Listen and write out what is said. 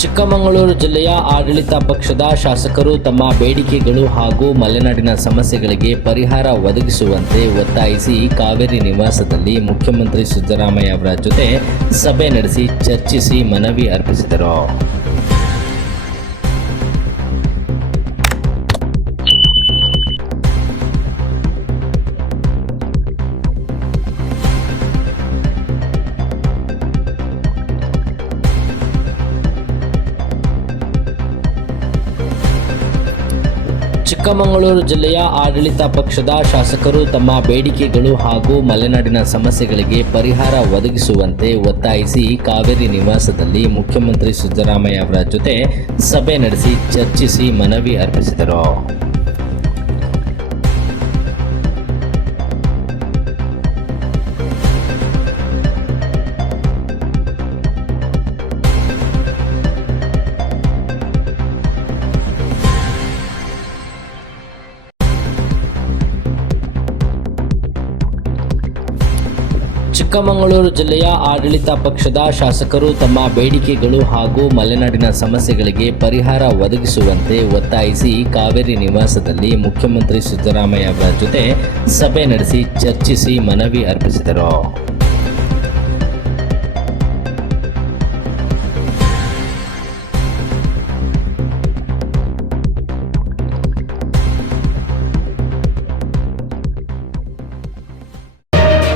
ಚಿಕ್ಕಮಗಳೂರು ಜಿಲ್ಲೆಯ ಆಡಳಿತ ಪಕ್ಷದ ಶಾಸಕರು ತಮ್ಮ ಬೇಡಿಕೆಗಳು ಹಾಗೂ ಮಲೆನಾಡಿನ ಸಮಸ್ಯೆಗಳಿಗೆ ಪರಿಹಾರ ಒದಗಿಸುವಂತೆ ಒತ್ತಾಯಿಸಿ ಕಾವೇರಿ ನಿವಾಸದಲ್ಲಿ ಮುಖ್ಯಮಂತ್ರಿ ಸಿದ್ದರಾಮಯ್ಯ ಅವರ ಜೊತೆ ಸಭೆ ನಡೆಸಿ ಚರ್ಚಿಸಿ ಮನವಿ ಅರ್ಪಿಸಿದರು. ಚಿಕ್ಕಮಗಳೂರು ಜಿಲ್ಲೆಯ ಆಡಳಿತ ಪಕ್ಷದ ಶಾಸಕರು ತಮ್ಮ ಬೇಡಿಕೆಗಳು ಹಾಗೂ ಮಲೆನಾಡಿನ ಸಮಸ್ಯೆಗಳಿಗೆ ಪರಿಹಾರ ಒದಗಿಸುವಂತೆ ಒತ್ತಾಯಿಸಿ ಕಾವೇರಿ ನಿವಾಸದಲ್ಲಿ ಮುಖ್ಯಮಂತ್ರಿ ಸಿದ್ದರಾಮಯ್ಯ ಅವರ ಜೊತೆ ಸಭೆ ನಡೆಸಿ ಚರ್ಚಿಸಿ ಮನವಿ ಅರ್ಪಿಸಿದರು. ಚಿಕ್ಕಮಗಳೂರು ಜಿಲ್ಲೆಯ ಆಡಳಿತ ಪಕ್ಷದ ಶಾಸಕರು ತಮ್ಮ ಬೇಡಿಕೆಗಳು ಹಾಗೂ ಮಲೆನಾಡಿನ ಸಮಸ್ಯೆಗಳಿಗೆ ಪರಿಹಾರ ಒದಗಿಸುವಂತೆ ಒತ್ತಾಯಿಸಿ ಕಾವೇರಿ ನಿವಾಸದಲ್ಲಿ ಮುಖ್ಯಮಂತ್ರಿ ಸಿದ್ದರಾಮಯ್ಯ ಅವರ ಜೊತೆ ಸಭೆ ನಡೆಸಿ ಚರ್ಚಿಸಿ ಮನವಿ ಅರ್ಪಿಸಿದರು.